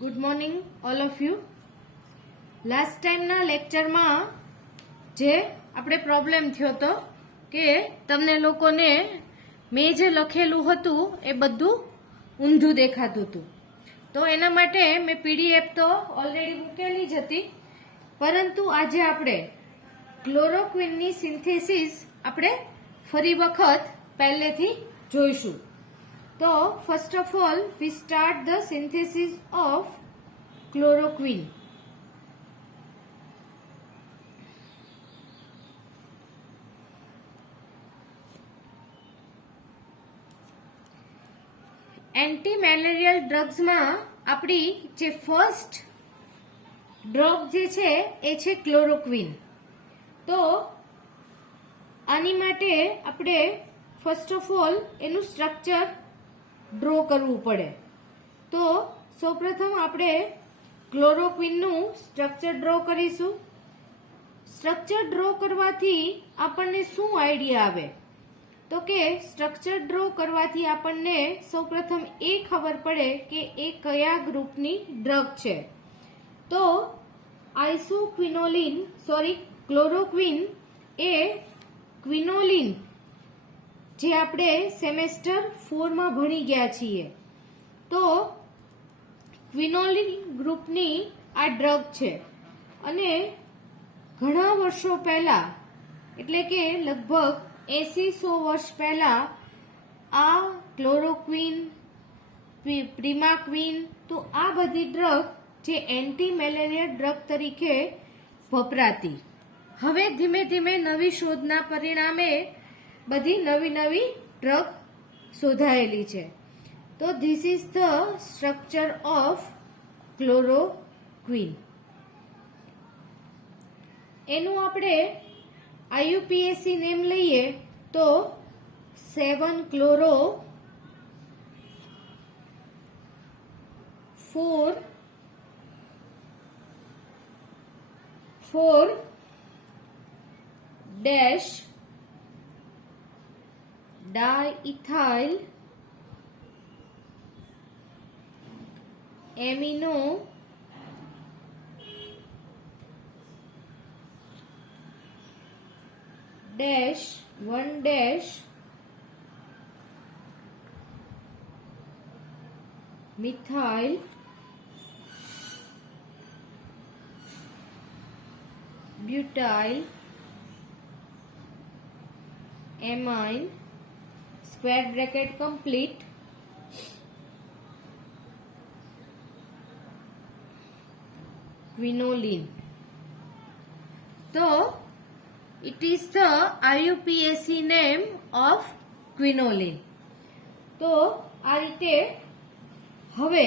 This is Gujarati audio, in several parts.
Good morning all of you. Last ટાઈમના લેક્ચરમાં જે આપણે પ્રોબ્લેમ થયો હતો કે તમને લોકોને મેં જે લખેલું હતું એ બધું ઊંધું દેખાતું હતું, તો એના માટે મેં પીડીએફ તો ઓલરેડી મૂકેલી જ હતી, પરંતુ આજે આપણે ક્લોરોક્વિનની સિન્થેસિસ આપણે ફરી વખત પહેલેથી જોઈશું. તો first of all we start the synthesis of chloroquine. Anti malarial ડ્રગ્સમાં આપણી જે ફર્સ્ટ ડ્રગ જે છે એ છે ક્લોરોક્વિન. તો આની માટે આપણે ફર્સ્ટ ઓફ ઓલ એનું સ્ટ્રક્ચર ડ્રો કરવું પડે. તો સૌપ્રથમ આપણે ક્લોરોક્વિનનું સ્ટ્રક્ચર ડ્રો કરીશું. સ્ટ્રક્ચર ડ્રો કરવાથી આપણને શું આઈડિયા આવે? તો કે સ્ટ્રક્ચર ડ્રો કરવાથી આપણને સૌપ્રથમ એ ખબર પડે કે એ કયા ગ્રુપની ડ્રગ છે. તો ક્લોરોક્વિન એ ક્વિનોલિન જે આપણે સેમેસ્ટર 4 માં ભણી ગયા છીએ, તો ક્વિનોલિન ગ્રુપની આ ડ્રગ છે. અને ઘણા વર્ષો પહેલા, એટલે કે લગભગ 80-100 વર્ષ પહેલા આ ક્લોરોક્વિન, પ્રિમાક્વિન, તો આ બધી ડ્રગ જે એન્ટી મેલેરિયા ડ્રગ તરીકે વપરાતી. હવે ધીમે ધીમે નવી શોધના પરિણામે બધી નવી નવી ડ્રગ શોધાયેલી છે. તો this is the structure of chloroquine. એનું આપણે આઈયુપીએસી નેમ લઈએ તો 7-chloro 4 diethyl amino -1 methyl butyl amine square bracket complete quinoline. So it is the IUPAC name of quinoline. તો આ રીતે હવે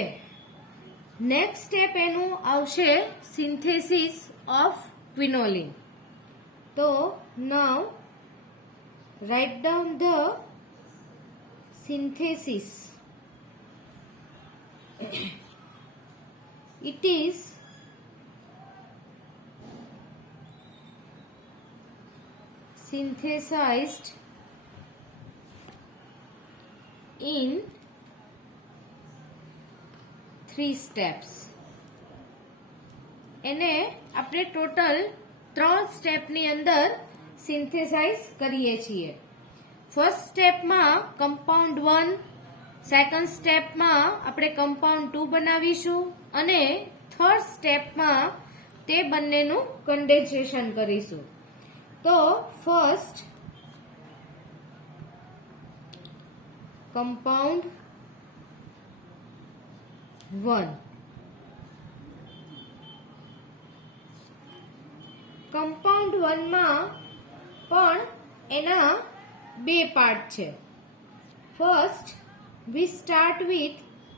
નેક્સ્ટ સ્ટેપ એનું આવશે સિન્થેસિસ ઓફ ક્વિનોલિન. તો now write down the synthesis. It is synthesized in 3 steps. એને આપણે ટોટલ 3 સ્ટેપની અંદર સિન્થેસાઇઝ કરીએ છીએ. ફર્સ્ટ સ્ટેપમાં કમ્પાઉન્ડ 1, સેકન્ડ સ્ટેપમાં આપણે કમ્પાઉન્ડ 2 બનાવીશું, અને થર્ડ સ્ટેપમાં તે બંનેનું કન્ડેન્સેશન કરીશું. તો ફર્સ્ટ કમ્પાઉન્ડ 1. કમ્પાઉન્ડ 1 માં પણ એના 2 પાર્ટ છે. First we start with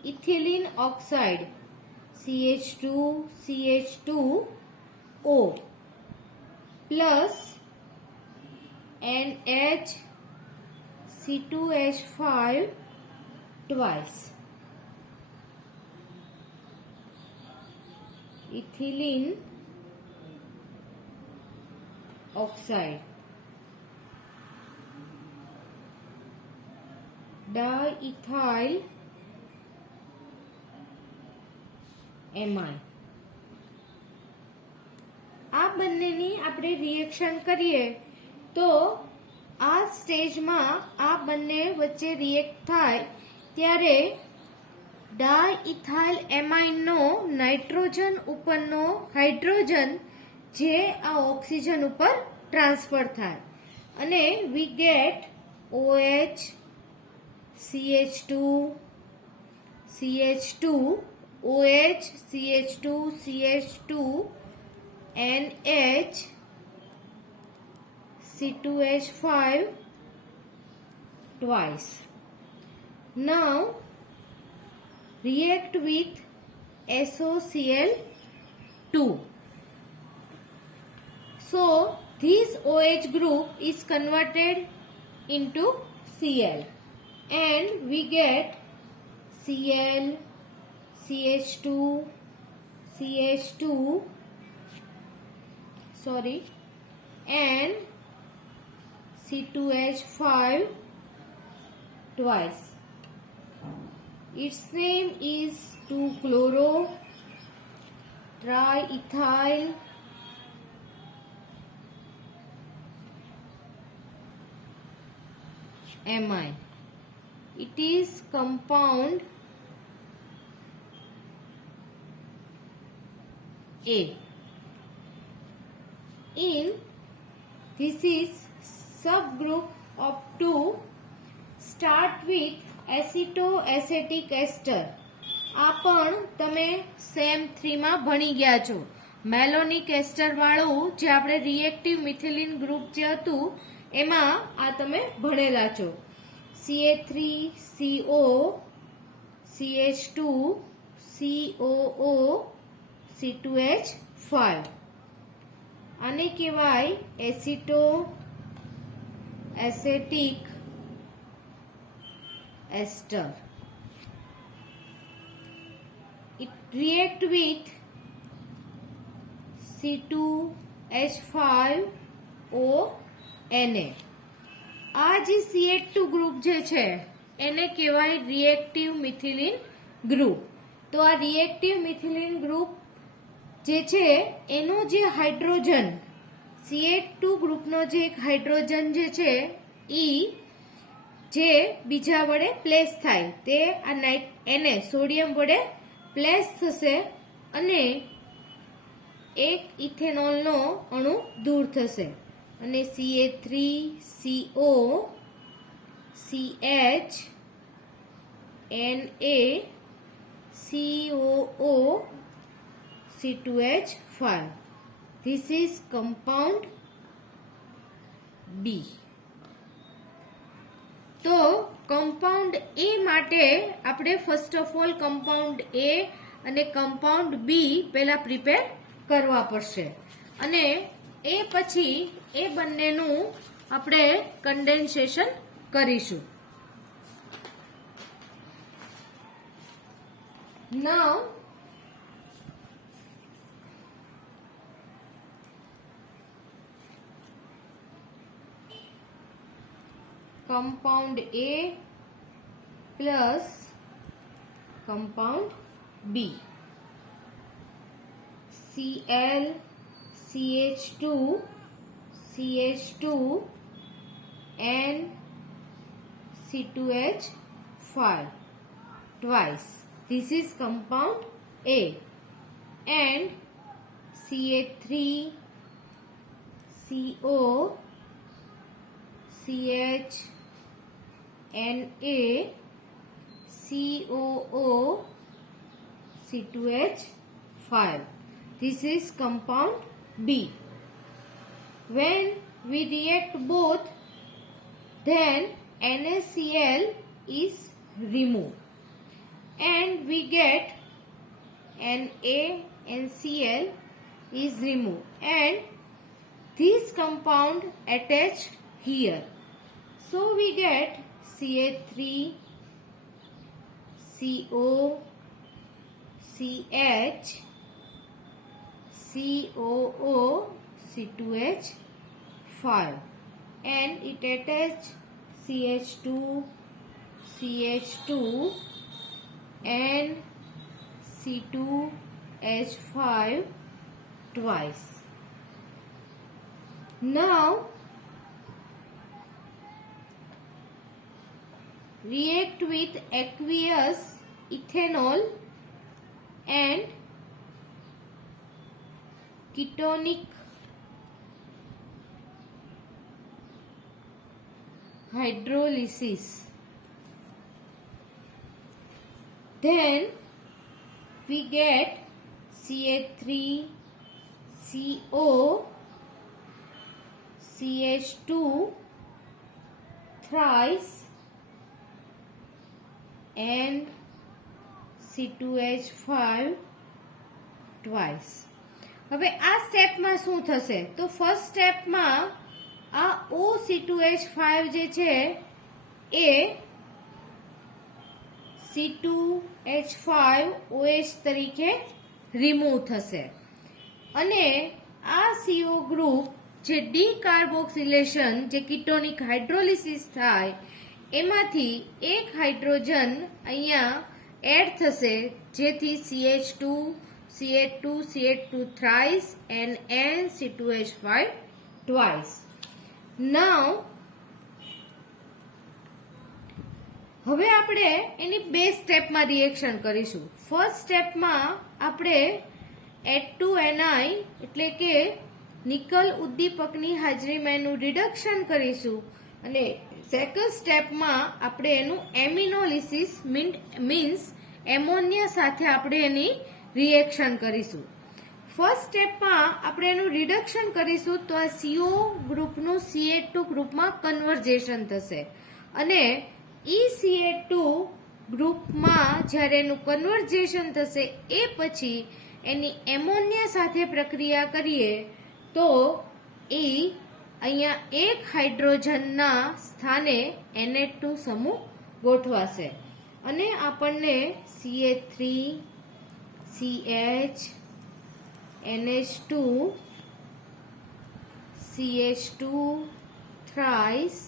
ethylene oxide CH2CH2O plus NHC2H5 twice. Ethylene oxide, diethyl amine. આ બંનેની આપણે રિએક્શન કરીએ તો આ સ્ટેજમાં આ બંને વચ્ચે રિએક્ટ થાય ત્યારે ડાઇથાઇલ એમાઇનનો નાઇટ્રોજન ઉપરનો હાઇડ્રોજન જે આ ઓક્સિજન ઉપર ટ્રાન્સફર થાય અને we get OH, CH2, CH2, OH, CH2, CH2, NH, C2H5 twice. Now react with SOCl2. So this OH group is converted into Cl and we get Cl, CH2, CH2, and C2H5 twice. Its name is 2-chloro-triethyl amine. It is compound A. In this is subgroup of 2 start with acetoacetic ester. આ પણ તમે સેમ 3 માં ભણી ગયા છો. મેલોનિક એસ્ટર વાળું જે આપણે રિએક્ટિવ મિથિલિન ગ્રુપ જે હતું એમાં આ તમે ભણેલા છો. CA3CO, CH2, COO, C2H5. આને કહેવાય એસિટોએસેટિક એસ્ટર. It react with C2H5O Na. આ જે CH2 ગ્રુપ જે છે એને કહેવાય રિએક્ટિવ મિથિલિન ગ્રુપ. તો આ રિએક્ટિવ મિથિલિન ગ્રુપ જે છે એનો જે હાઇડ્રોજન CH2 ગ્રુપનો જે એક હાઇડ્રોજન જે છે ઈ જે બીજા વડે પ્લેસ થાય તે આ એને સોડિયમ વડે પ્લેસ થશે અને એક ઇથેનોલનો અણુ દૂર થશે અને CA3CO, CH, Na, COO, C2H5. This is compound B. તો કમ્પાઉન્ડ A માટે આપણે first of all compound A અને કમ્પાઉન્ડ B પહેલા પ્રિપેર કરવા પડશે અને એ પછી એ બંનેનું આપણે કન્ડેન્સેશન કરીશું. Now compound A plus compound B. Cl, CH2, CH2 and C2H5 twice. This is compound A and CH3, CO, CH, Na, COO, C2H5. This is compound B. When we react both, then NaCl is removed and we get NaNCl is removed and this compound attached here. So we get CH3, CO, CH, COO, C2H5 and it attach CH2, CH2 and C2 H5 twice. Now react with aqueous ethanol and ketonic hydrolysis. Then we get CH3CO, CH2 thrice and C2H5 twice. હવે આ સ્ટેપમાં શું થશે? તો ફર્સ્ટ સ્ટેપમાં આ OC2H5 જે છે એ C2H5OH તરીકે રિમૂવ થશે અને આ CO ગ્રુપ જે ડીકાર્બોક્સિલેશન જે કિટોનિક હાઇડ્રોલિસિસ થાય એમાંથી એક હાઇડ્રોજન અહીંયા એડ થશે જેથી CH2 CH2 CH2 thrice and C2H5 twice. Now હવે આપણે એની બે સ્ટેપમાં રિએક્શન કરીશું. ફર્સ્ટ સ્ટેપમાં આપણે H2Ni એટલે કે નિકલ ઉદ્દીપકની હાજરીમાં એનું રિડક્શન કરીશું અને સેકન્ડ સ્ટેપમાં આપણે એનું એમિનોલિસિસ મીન્સ એમોનિયા સાથે આપણે એની રિએક્શન કરીશું. ફર્સ્ટ સ્ટેપમાં આપણે એનું રિડક્શન કરીશું તો આ CO ગ્રુપનું CH2 ગ્રુપમાં કન્વર્ઝેશન થશે અને ECH2 ગ્રુપમાં જ્યારે એનું કન્વર્ઝેશન થશે એ પછી એની એમોનિયા સાથે પ્રક્રિયા કરીએ તો એ અહીંયા એક હાઇડ્રોજનના સ્થાને NH2 સમૂહ ગોઠવાશે અને આપણને CH3 CH NH2 CH2 thrice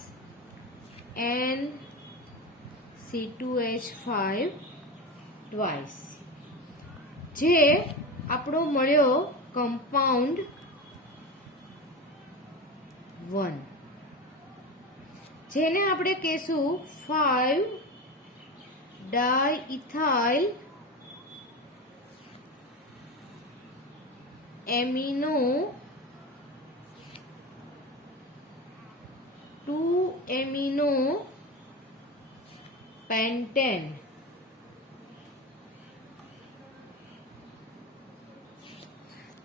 and C2H5 twice જે આપણો મળ્યો કમ્પાઉન્ડ 1 જેને આપણે કહેશું 5-diethyl amino 2-amino pentane.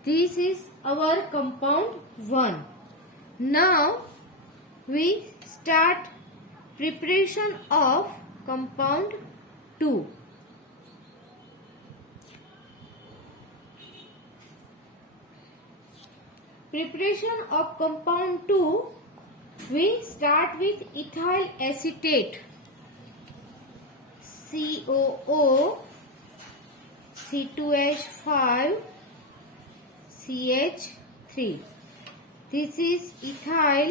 This is our compound 1. Now we start preparation of compound 2. Preparation of compound 2, we start with ethyl acetate COO C2H5 CH3. This is ethyl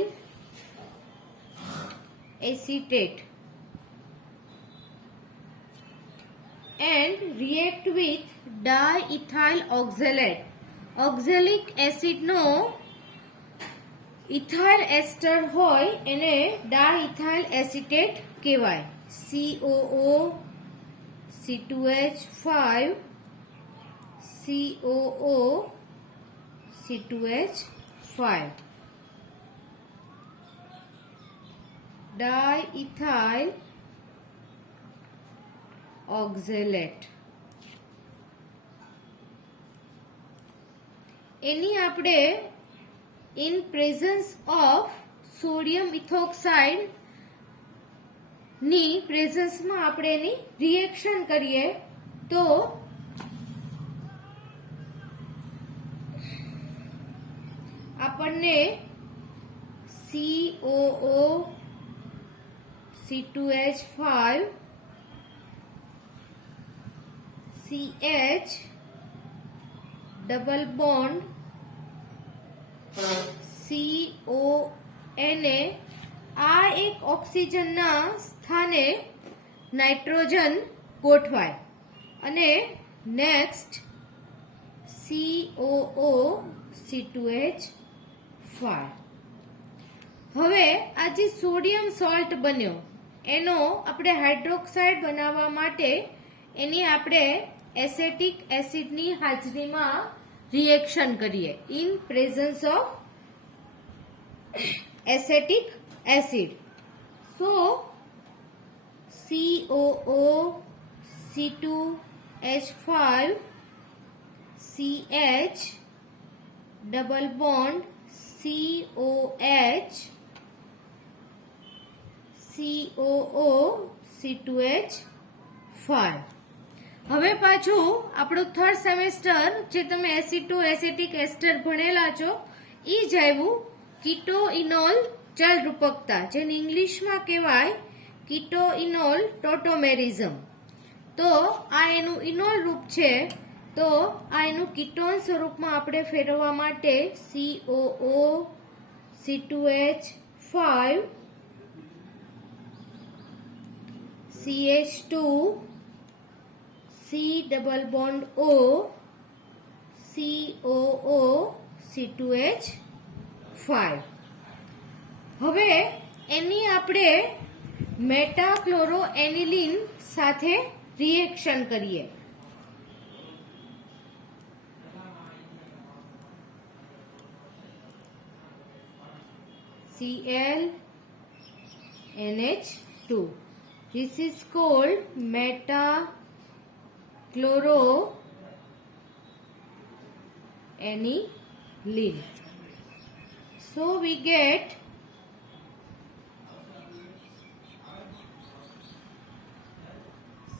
acetate and react with diethyl oxalate. Oxalic એસિડનો ઇથાઇલ એસ્ટર હોય એને ડાઇથાઇલ એસિટેટ કહેવાય. COO C2H5 COO C2H5 diethyl oxalate. એની આપણે in presence of sodium ethoxide ની પ્રેઝન્સમાં આપણે એની રિએક્શન કરીએ તો આપણને COO C2H5 CH double bond CONA આ એક ઓક્સિજનના સ્થાને નાઇટ્રોજન ગોઠવાય અને નેક્સ્ટ COOC2H5. હવે આ જે સોડિયમ સોલ્ટ બન્યો એનો આપણે હાઇડ્રોક્સાઇડ બનાવવા માટે એની આપણે એસેટિક એસિડની હાજરીમાં રિએક્શન કરીએ in presence of acetic acid. So COOC2H5 CH double bond COH COOC2H5. હવે પાછું આપણું થર્ડ સેમેસ્ટર જે તમે એસિટો એસેટિક એસ્ટર ભણેલા છો એ જ આવ્યું કીટોઇનોલ જળ રૂપકતા, જેને ઇંગ્લિશમાં કહેવાય કીટોઇનોલ ટોટોમેરિઝમ. તો આ એનું ઇનોલ રૂપ છે, તો આ એનું કીટોન સ્વરૂપમાં આપણે ફેરવવા માટે COOC2H5 CH2 C double bond O COOC2H5. હવે એની આપણે મેટાક્લોરો એનિલિન સાથે રિએક્શન કરીએ. ClNH2. This is called metachloroaniline. So we get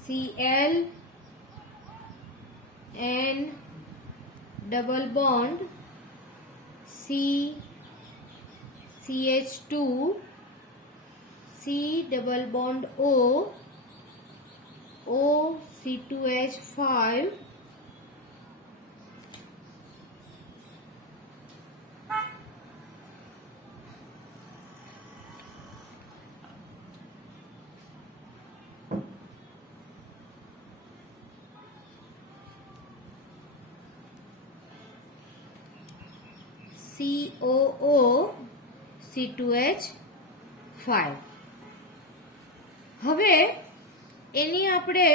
Cl N double bond C CH2 C double bond O O C2H5 COOC2H5. હવે એની આપણે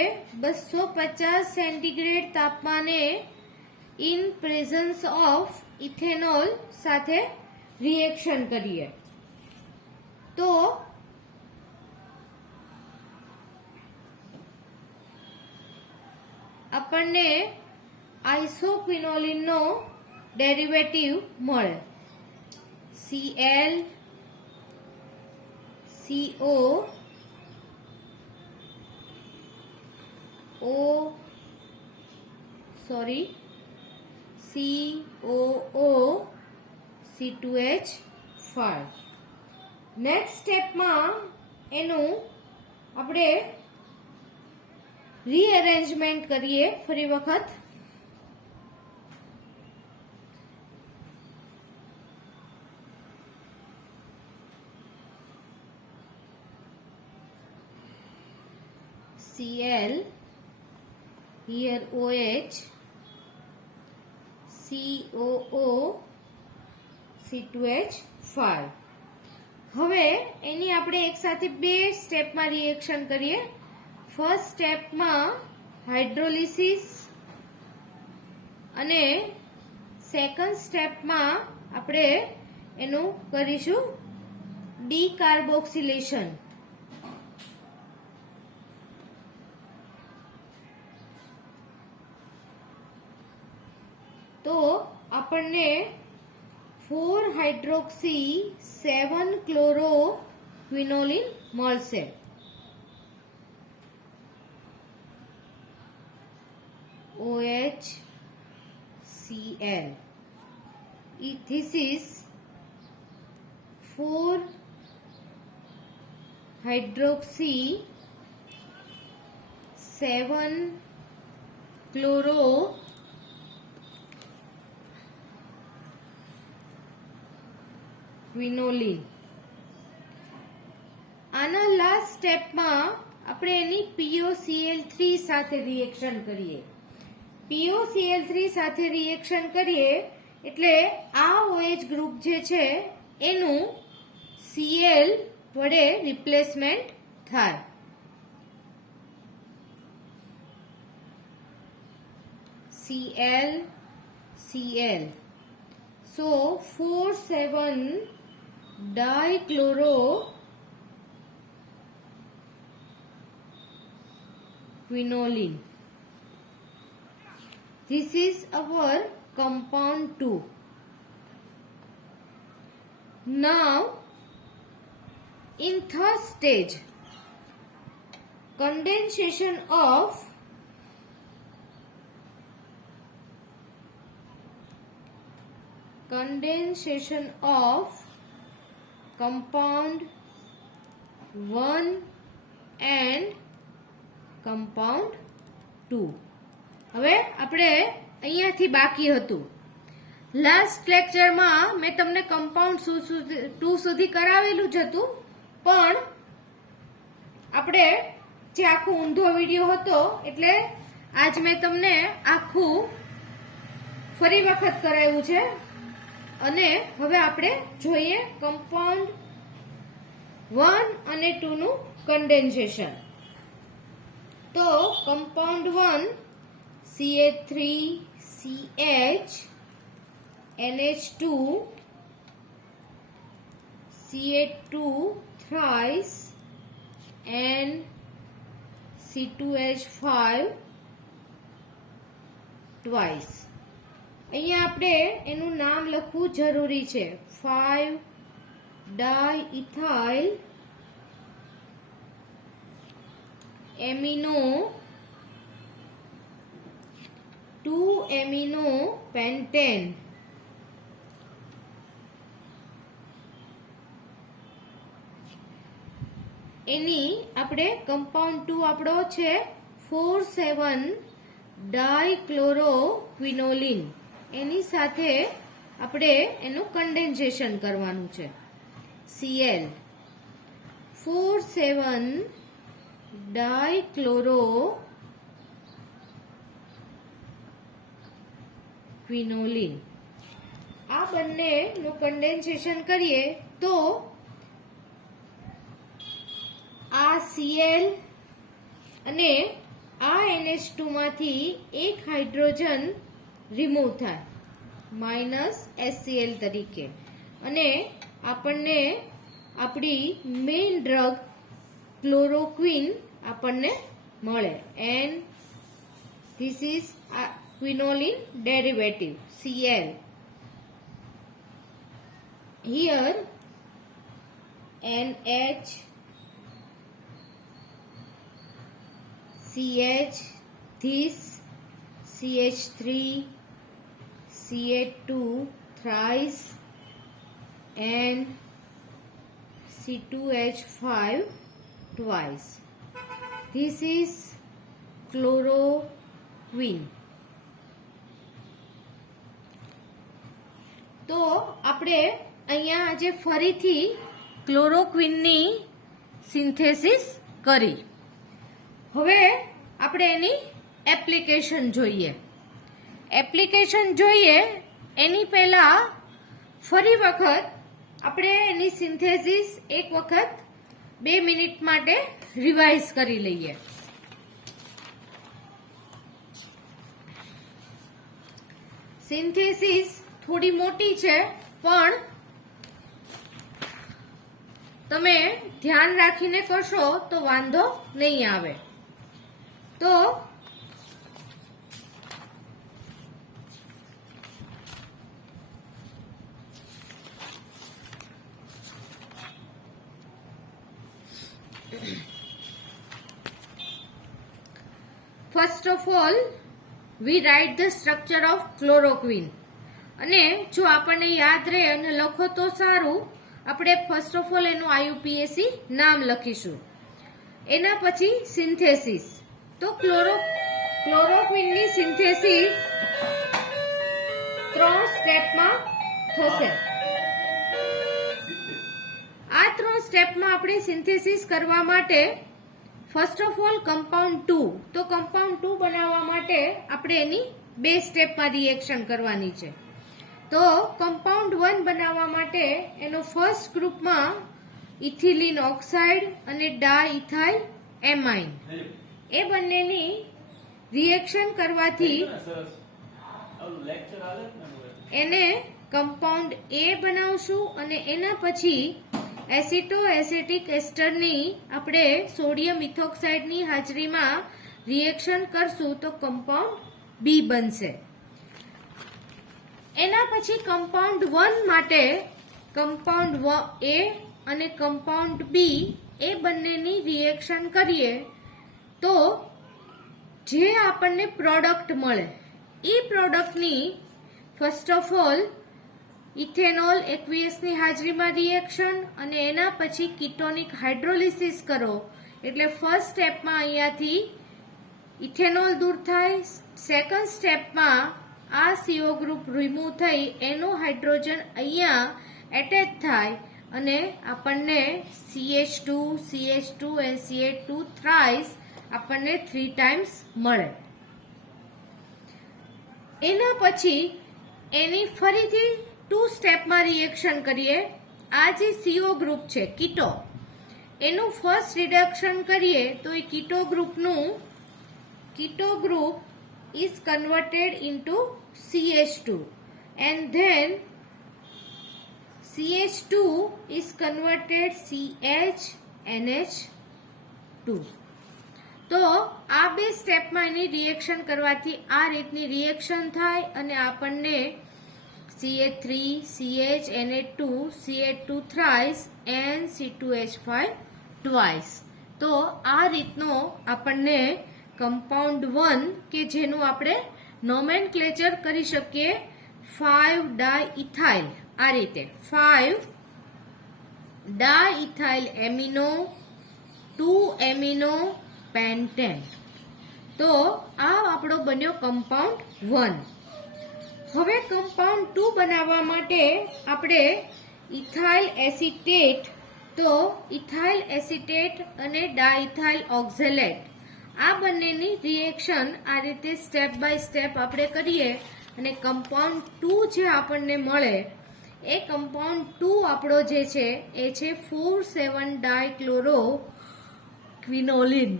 250 સેન્ટીગ્રેડ તાપમાને ઇન પ્રેઝન્સ ઓફ ઇથેનોલ સાથે રિએક્શન કરીએ. તો આપણને આઇસોક્વિનોલિનનો ડેરિવેટિવ મળે. Cl CO O sorry COOC2H5. Next સ્ટેપમાં એનું આપણે રીઅરેન્જમેન્ટ કરીએ ફરી વખત. Cl here OH COOC2H5. હવે એની આપણે એક સાથે બે સ્ટેપમાં રિએક્શન કરીએ. ફર્સ્ટ સ્ટેપમાં હાઇડ્રોલિસિસ અને સેકન્ડ સ્ટેપમાં આપણે એનું કરીશું ડીકાર્બોક્સિલેશન. તો આપણને 4 હાઇડ્રોક્સી 7 ક્લોરોક્વિનોલિન મળશે. OHCl. This is 4 hydroxy 7 ક્વિનોલિન. આના લાસ્ટ સ્ટેપમાં આપણે એની POCl3 સાથે રિએક્શન કરીએ. POCl3 સાથે રિએક્શન કરીએ એટલે આ OH ગ્રુપ જે છે એનું Cl વડે રિપ્લેસમેન્ટ થાય. Cl Cl. So 4,7-dichloroquinoline. This is our compound 2. Now, in third stage, condensation of compound 1 and compound 2. હવે આપણે અહીંયાથી બાકી હતું. લાસ્ટ લેક્ચરમાં મેં તમને કમ્પાઉન્ડ 2 સુધી કરાવેલું જ હતું, પણ આપણે જે આખો ઊંધો વિડીયો હતો એટલે આજ મેં તમને આખું ફરી વખત કરાવ્યું છે. અને હવે આપણે જોઈએ કમ્પાઉન્ડ 1 અને 2 નું કન્ડેન્સેશન. તો compound 1 CH3CH NH2 CH2 thrice and C2H5 twice. અહીંયા આપણે એનું નામ લખવું જરૂરી છે. 5-diethyl amino 2-amino pentane. એની આપણે કમ્પાઉન્ડ 2 આપણો છે 4,7-dichloroquinoline. એની સાથે આપણે એનું કન્ડેન્સેશન કરવાનું છે. Cl 4,7-dichloroquinoline. આ બંનેનું કન્ડેન્સેશન કરીએ તો આ Cl અને આ NH2 માંથી એક હાઇડ્રોજન રિમૂવ થાય -HCl તરીકે, અને આપણને આપણી મેઇન ડ્રગ ક્લોરોક્વિન આપણને મળે. And this is quinoline derivative Cl. Here NH CH, this CH3 CH2 thrice and C2H5 twice. This is chloroquine. તો આપણે અહીંયા આજે ફરીથી ક્લોરોક્વિનની સિન્થેસિસ કરી. હવે આપણે એની એપ્લિકેશન જોઈએ. એની પહેલા ફરી વખત આપણે એની સિન્થેસિસ એક વખત 2 મિનિટ માટે રિવાઇઝ કરી લઈએ. સિન્થેસિસ થોડી મોટી છે, પણ તમે ધ્યાન રાખીને કરશો તો વાંધો નહીં આવે. તો first of all we write the structure of chloroquine. અને જો આપણને યાદ રહે અને લખો તો સારું, આપણે ફર્સ્ટ ઓફ ઓલ એનું IUPAC નામ લખીશું. એના પછી સિન્થેસિસ. તો ક્લોરોક્વિનની સિન્થેસિસ 3 સ્ટેપમાં થશે. આ 3 સ્ટેપમાં આપણે સિન્થેસિસ કરવા માટે ફર્સ્ટ ઓફ ઓલ કમ્પાઉન્ડ 2, તો કમ્પાઉન્ડ 2 બનાવવા માટે આપણે એની 2 સ્ટેપમાં રિએક્શન કરવાની છે. તો કમ્પાઉન્ડ 1 બનાવવા માટે એનો ફર્સ્ટ ગ્રુપમાં ઇથિલિન ઓક્સાઇડ અને ડાઇથાઇલ એમાઇન એ બંનેની રિએક્શન કરવાથી એને કમ્પાઉન્ડ A બનાવશું અને એના પછી એસિટો એસેટિક એસ્ટરની આપણે સોડિયમ ઇથોક્સાઇડની હાજરીમાં રિએક્શન કરશું તો કમ્પાઉન્ડ B બનશે. એના પછી કમ્પાઉન્ડ 1 માટે કમ્પાઉન્ડ A અને કમ્પાઉન્ડ B એ બંનેની રિએક્શન કરીએ તો જે આપણને પ્રોડક્ટ મળે એ પ્રોડક્ટની ફર્સ્ટ ઓફ ઓલ ઇથેનોલ એક્વિયસની હાજરીમાં રિએક્શન અને એના પછી કીટોનિક હાઇડ્રોલિસિસ કરો એટલે ફર્સ્ટ સ્ટેપમાં અહીંયાથી ઇથેનોલ દૂર થાય. સેકન્ડ સ્ટેપમાં આ CO ગ્રુપ રિમૂવ થઈ એનો હાઇડ્રોજન અહીંયા એટેચ થાય અને આપણને CH2 and CH2 થ્રાઇસ આપણને 3 ટાઈમ્સ મળે. એના પછી એની ફરીથી 2 સ્ટેપમાં રિએક્શન કરીએ. આ જે CO ગ્રુપ છે કીટો એનું ફર્સ્ટ રિડક્શન કરીએ તો એ કીટો group is converted into CH2 and then CH2 is converted CHNH2. તો આ 2 સ્ટેપમાં એની રિએક્શન કરવાથી આ રીતની રિએક્શન થાય અને આપણને CH3 CHNH2 CH2 thrice and C2H5 twice. તો આ રીતનો આપણને કમ્પાઉન્ડ 1 કે જેનું આપણે નોમેનક્લેચર કરી શકીએ 5 ડાઇથાઇલ આ રીતે 5 ડાઇથાઇલ એમિનો 2 એમિનો પેન્ટેન. તો આ આપણો બન્યો કમ્પાઉન્ડ 1. હવે કમ્પાઉન્ડ 2 બનાવવા માટે આપણે ઇથાઇલ એસિટેટ, તો ઇથાઇલ એસિટેટ અને ડાઇથાઇલ ઓક્ઝેલેટ આ બંનેની રિએક્શન આ રીતે સ્ટેપ બાય સ્ટેપ આપણે કરીએ અને કમ્પાઉન્ડ 2 જે આપણને મળે એ કમ્પાઉન્ડ 2 આપણો જે છે એ છે 4,7 dichloro ક્વિનોલિન.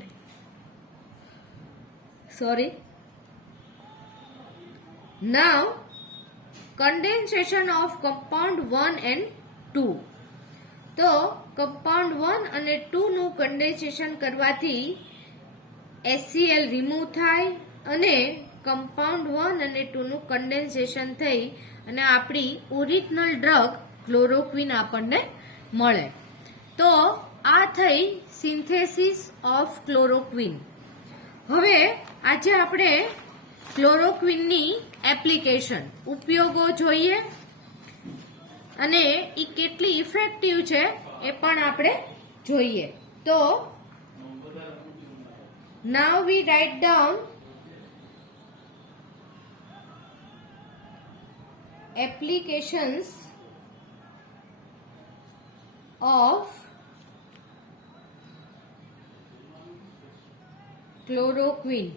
Now condensation of compound 1 and 2. તો કમ્પાઉન્ડ 1 અને 2 નું કન્ડેન્સેશન કરવાથી HCl રિમૂવ થાય અને કમ્પાઉન્ડ 1 અને 2 નું કન્ડેન્સેશન થઈ અને આપણી ઓરિજિનલ ડ્રગ ક્લોરોક્વિન આપણને મળે. તો આ થઈ સિન્થેસિસ ઓફ ક્લોરોક્વિન. હવે આજે આપણે ક્લોરોક્વિનની એપ્લિકેશન ઉપયોગો જોઈએ અને એ કેટલી ઇફેક્ટિવ છે એ પણ આપણે જોઈએ. તો now we write down applications of chloroquine.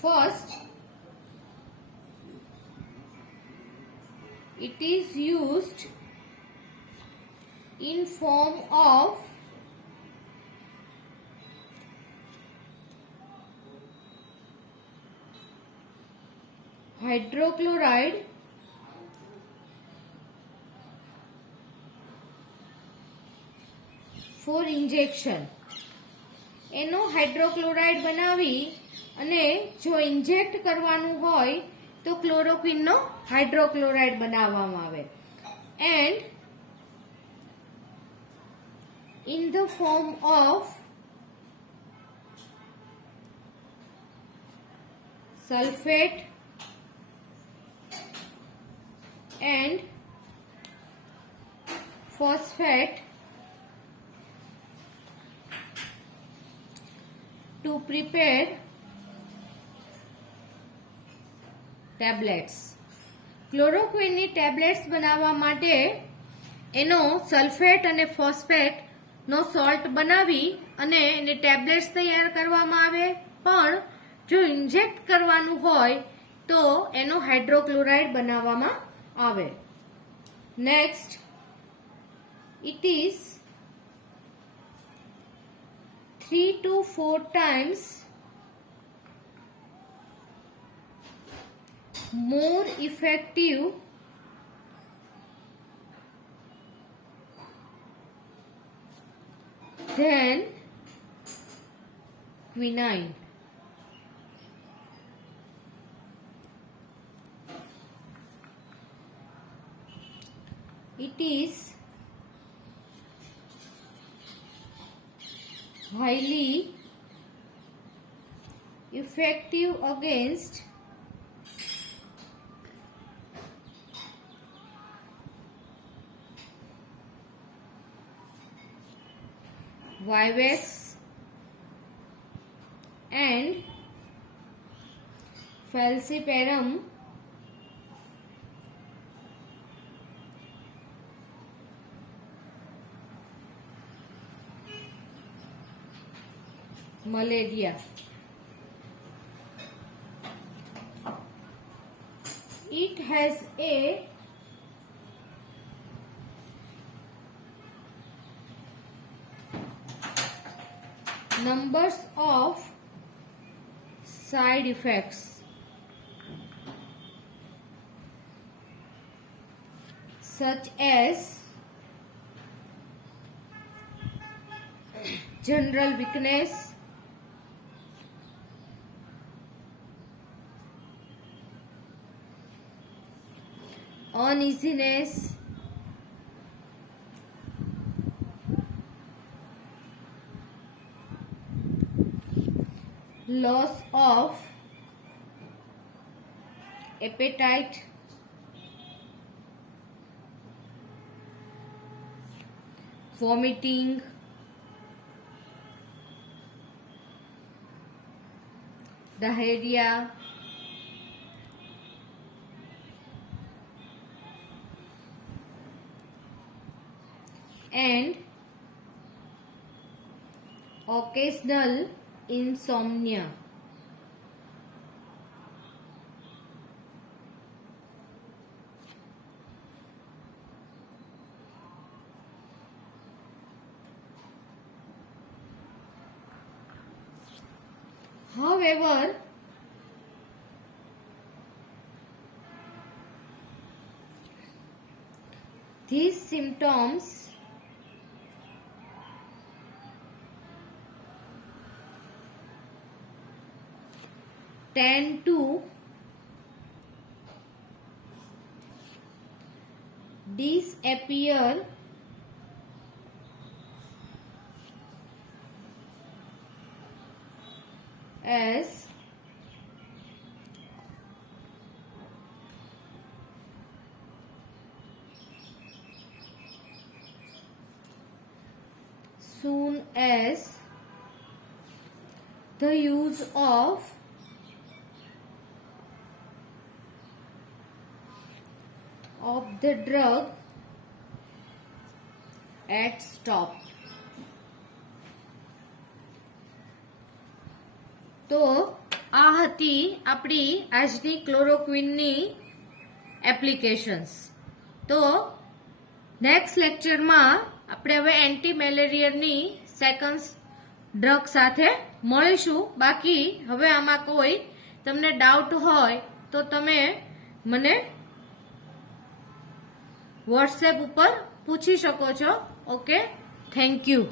First, it is used in form of hydrochloride for injection. એનો હાઇડ્રોક્લોરાઇડ બનાવી અને જો ઇન્જેક્ટ કરવાનું હોય તો ક્લોરોક્વિનનો હાઇડ્રોક્લોરાઇડ બનાવવામાં આવે and in the form of sulfate and phosphate to prepare tablets. ક્લોરોક્વિનની ટેબ્લેટ્સ બનાવવા માટે એનો સલ્ફેટ અને ફોસ્ફેટ નો સોલ્ટ બનાવી અને એને ટેબ્લેટ્સ તૈયાર કરવામાં આવે, પણ જો ઇન્જેક્ટ કરવાનું હોય તો એનો હાઇડ્રોક્લોરાઇડ બનાવવામાં આવે. Next, it is 3 to 4 times more effective than quinine. It is highly effective against vivax and falciparum malaria. It has a numbers of side effects such as general weakness, uneasiness, loss of appetite, vomiting, diarrhea, and occasional insomnia. However, these symptoms tend to disappear as soon as the use of the drug at stop. તો આ હતી આપણી આજની ક્લોરોક્વિનની એપ્લિકેશન્સ. તો નેક્સ્ટ લેક્ચરમાં આપણે હવે એન્ટી મેલેરિયરની સેકન્ડ ડ્રગ સાથે મળીશું. બાકી હવે આમાં કોઈ તમને ડાઉટ હોય તો તમે મને વોટ્સએપ ઉપર પૂછી શકો છો. Okay, thank you.